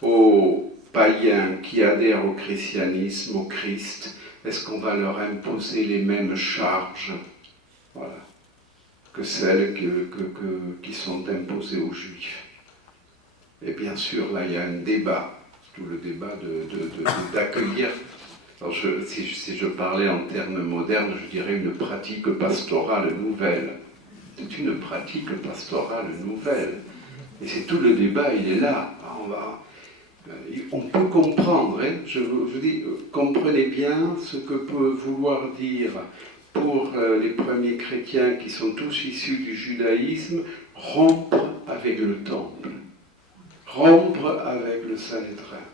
aux païens qui adhèrent au christianisme, au Christ, est-ce qu'on va leur imposer les mêmes charges que celles qui sont imposées aux Juifs? Et bien sûr, là, il y a un débat, tout le débat d'accueillir. Alors, si je parlais en termes modernes, je dirais une pratique pastorale nouvelle. C'est une pratique pastorale nouvelle. Et c'est tout le débat, il est là. On peut comprendre, je vous dis, comprenez bien ce que peut vouloir dire pour les premiers chrétiens qui sont tous issus du judaïsme, rompre avec le temple, rompre avec le Sanhédrin.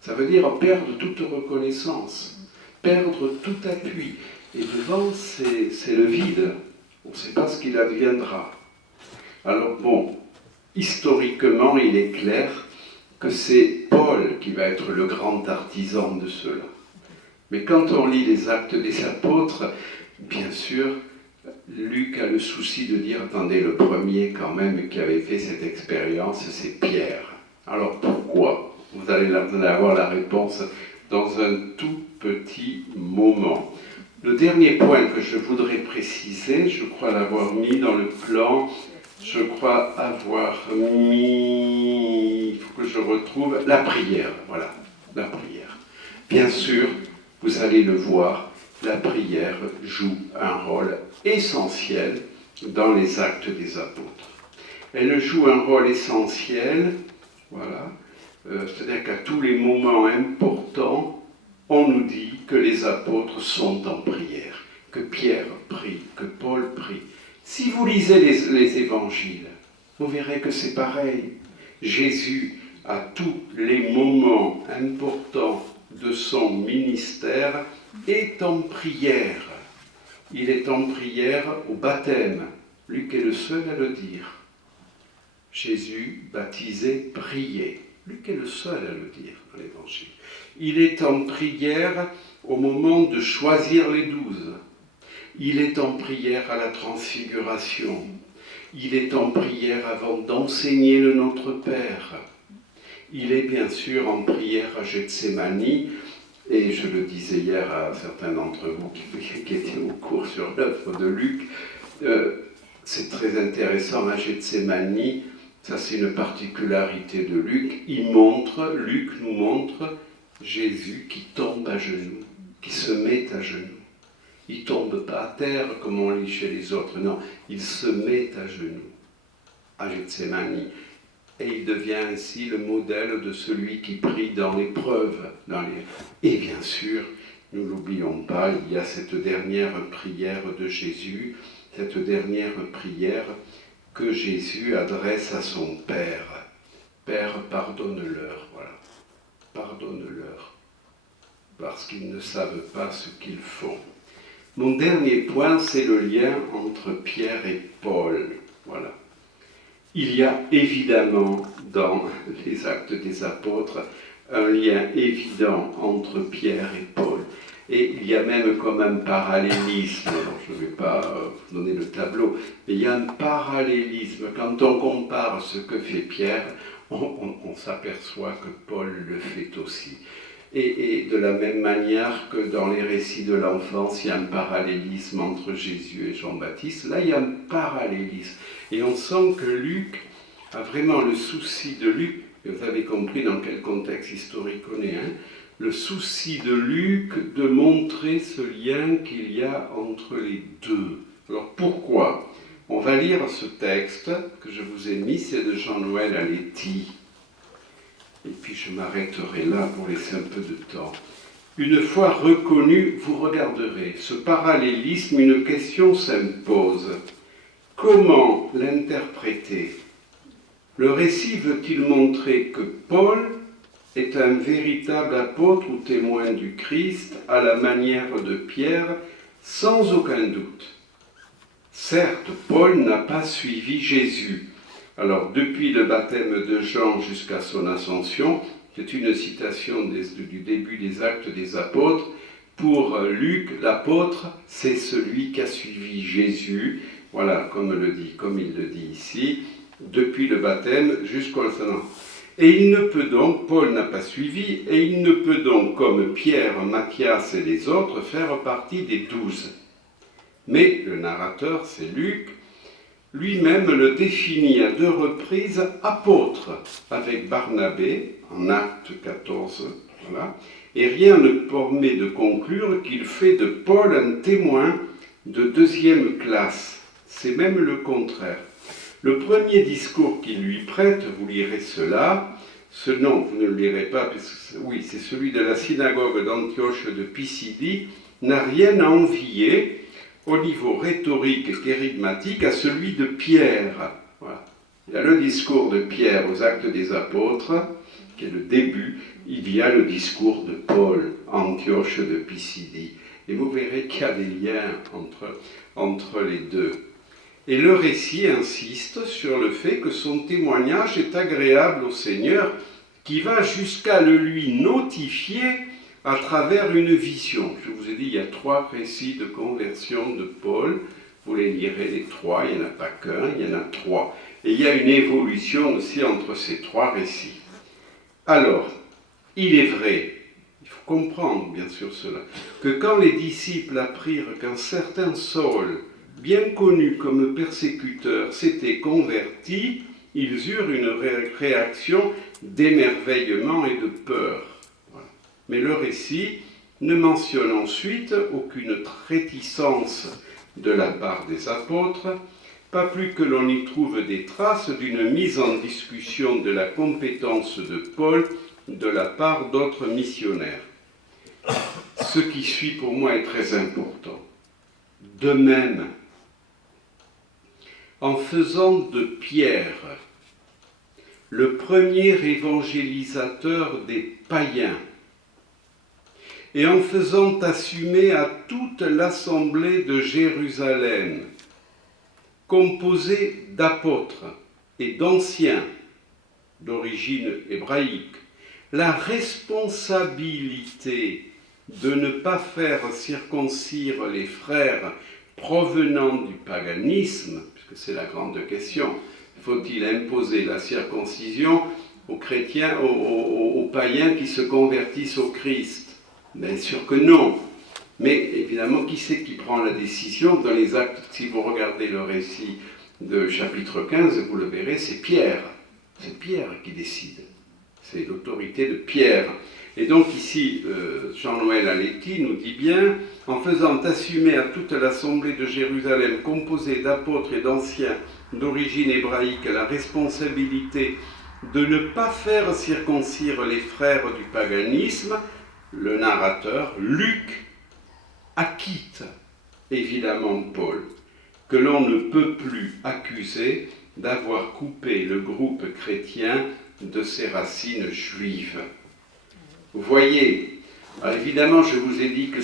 Ça veut dire perdre toute reconnaissance, perdre tout appui. Et devant, c'est le vide. On ne sait pas ce qu'il adviendra. Alors bon, historiquement, il est clair que c'est Paul qui va être le grand artisan de cela. Mais quand on lit les Actes des Apôtres, bien sûr, Luc a le souci de dire, attendez, le premier quand même qui avait fait cette expérience, c'est Pierre. Alors pourquoi ? Vous allez avoir la réponse dans un tout petit moment. Le dernier point que je voudrais préciser, je crois l'avoir mis dans le plan, je crois avoir mis, il faut que je retrouve, la prière, voilà, la prière. Bien sûr, vous allez le voir, la prière joue un rôle essentiel dans les Actes des Apôtres. Elle joue un rôle essentiel, voilà, c'est-à-dire qu'à tous les moments importants, on nous dit que les apôtres sont en prière, que Pierre prie, que Paul prie. Si vous lisez les évangiles, vous verrez que c'est pareil. Jésus, à tous les moments importants de son ministère, est en prière. Il est en prière au baptême. Luc est le seul à le dire. Jésus, baptisé, priait. Luc est le seul à le dire dans l'Évangile. Il est en prière au moment de choisir les 12. Il est en prière à la transfiguration. Il est en prière avant d'enseigner le Notre Père. Il est bien sûr en prière à Gethsémani. Et je le disais hier à certains d'entre vous qui étaient au cours sur l'œuvre de Luc, c'est très intéressant à Gethsémani. Ça, c'est une particularité de Luc. Luc nous montre Jésus qui tombe à genoux, qui se met à genoux. Il ne tombe pas à terre comme on lit chez les autres, non, il se met à genoux, à Gethsémani. Et il devient ainsi le modèle de celui qui prie dans l'épreuve. Et bien sûr, nous ne l'oublions pas, il y a cette dernière prière de Jésus, cette dernière prière que Jésus adresse à son Père. Père, pardonne-leur, voilà. Pardonne-leur, parce qu'ils ne savent pas ce qu'ils font. Mon dernier point, c'est le lien entre Pierre et Paul. Voilà. Il y a évidemment dans les Actes des Apôtres un lien évident entre Pierre et Paul. Et il y a même comme un parallélisme, alors je ne vais pas vous donner le tableau, mais il y a un parallélisme. Quand on compare ce que fait Pierre, on s'aperçoit que Paul le fait aussi. Et de la même manière que dans les récits de l'enfance, il y a un parallélisme entre Jésus et Jean-Baptiste, là il y a un parallélisme. Et on sent que Luc a vraiment le souci de Luc, et vous avez compris dans quel contexte historique on est, le souci de Luc de montrer ce lien qu'il y a entre les deux. Alors pourquoi ? On va lire ce texte que je vous ai mis, c'est de Jean-Noël Aletti. Et puis je m'arrêterai là pour laisser un peu de temps. Une fois reconnu, vous regarderez ce parallélisme, une question s'impose. Comment l'interpréter ? Le récit veut-il montrer que Paul est un véritable apôtre ou témoin du Christ à la manière de Pierre, sans aucun doute. Certes, Paul n'a pas suivi Jésus. Alors, depuis le baptême de Jean jusqu'à son ascension, c'est une citation du début des Actes des Apôtres. Pour Luc, l'apôtre, c'est celui qui a suivi Jésus. Voilà, comme il le dit ici, depuis le baptême jusqu'au ascension. Et il ne peut donc, Paul n'a pas suivi, et il ne peut donc, comme Pierre, Matthias et les autres, faire partie des 12. Mais le narrateur, c'est Luc, lui-même le définit à 2 reprises apôtre, avec Barnabé, en Acte 14, voilà, et rien ne permet de conclure qu'il fait de Paul un témoin de 2e classe. C'est même le contraire. Le premier discours qu'il lui prête, vous lirez cela, non, vous ne le lirez pas, parce que, oui, c'est celui de la synagogue d'Antioche de Pisidie, n'a rien à envier au niveau rhétorique et kérigmatique à celui de Pierre. Voilà. Il y a le discours de Pierre aux Actes des Apôtres, qui est le début, il y a le discours de Paul, Antioche de Pisidie. Et vous verrez qu'il y a des liens entre les deux. Et le récit insiste sur le fait que son témoignage est agréable au Seigneur, qui va jusqu'à le lui notifier à travers une vision. Je vous ai dit, il y a 3 récits de conversion de Paul. Vous les lirez les 3, il n'y en a pas qu'un, il y en a 3. Et il y a une évolution aussi entre ces 3 récits. Alors, il est vrai, il faut comprendre bien sûr cela, que quand les disciples apprirent qu'un certain Saul, bien connu comme persécuteur, s'était converti, ils eurent une réaction d'émerveillement et de peur. Voilà. Mais le récit ne mentionne ensuite aucune réticence de la part des apôtres, pas plus que l'on y trouve des traces d'une mise en discussion de la compétence de Paul de la part d'autres missionnaires. Ce qui suit pour moi est très important. De même, en faisant de Pierre le premier évangélisateur des païens, et en faisant assumer à toute l'assemblée de Jérusalem, composée d'apôtres et d'anciens d'origine hébraïque, la responsabilité de ne pas faire circoncire les frères provenant du paganisme, puisque c'est la grande question, faut-il imposer la circoncision aux chrétiens, aux païens qui se convertissent au Christ? Bien sûr que non. Mais évidemment, qui c'est qui prend la décision dans les actes? Si vous regardez le récit de chapitre 15, vous le verrez, c'est Pierre. C'est Pierre qui décide. C'est l'autorité de Pierre. Et donc ici, Jean-Noël Aletti nous dit bien, en faisant assumer à toute l'assemblée de Jérusalem, composée d'apôtres et d'anciens d'origine hébraïque, la responsabilité de ne pas faire circoncire les frères du paganisme, le narrateur, Luc, acquitte évidemment Paul, que l'on ne peut plus accuser d'avoir coupé le groupe chrétien de ses racines juives. Vous voyez, alors évidemment, je vous ai dit que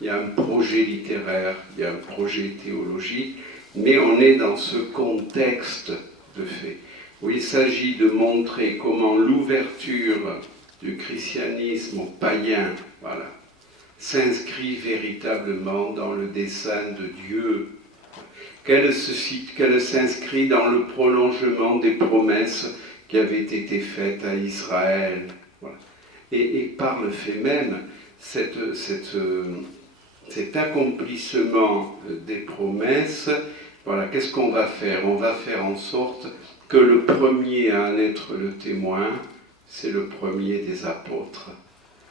il y a un projet littéraire, il y a un projet théologique, mais on est dans ce contexte de fait, où il s'agit de montrer comment l'ouverture du christianisme aux païens, voilà, s'inscrit véritablement dans le dessein de Dieu, qu'elle s'inscrit dans le prolongement des promesses qui avaient été faites à Israël. Voilà. Et par le fait même, cet accomplissement des promesses, voilà, qu'est-ce qu'on va faire? On va faire en sorte que le premier à en être le témoin, c'est le premier des apôtres.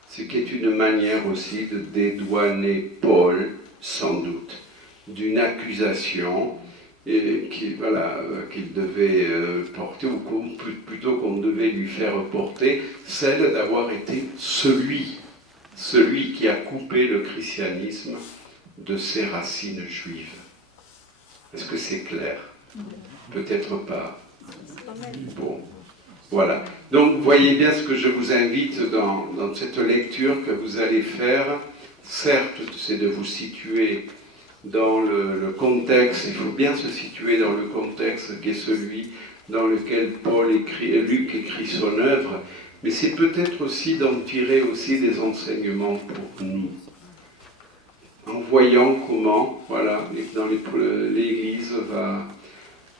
Ce qui est une manière aussi de dédouaner Paul, sans doute, d'une accusation qu'il devait porter, ou plutôt qu'on devait lui faire porter, celle d'avoir été celui qui a coupé le christianisme de ses racines juives. Est-ce que c'est clair? Peut-être pas. Bon, voilà. Donc, vous voyez bien ce que je vous invite dans cette lecture que vous allez faire. Certes, c'est de vous situer dans le contexte, il faut bien se situer dans le contexte qui est celui dans lequel Luc écrit son œuvre, mais c'est peut-être aussi d'en tirer aussi des enseignements pour nous. En voyant comment, voilà, dans l'Église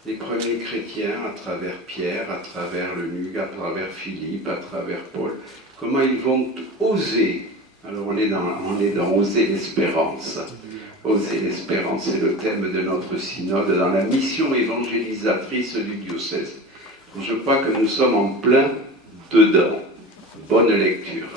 les premiers chrétiens, à travers Pierre, à travers le Luc, à travers Philippe, à travers Paul, comment ils vont oser. Alors on est dans oser l'espérance. Oser l'espérance, c'est le thème de notre synode dans la mission évangélisatrice du diocèse. Je crois que nous sommes en plein dedans. Bonne lecture.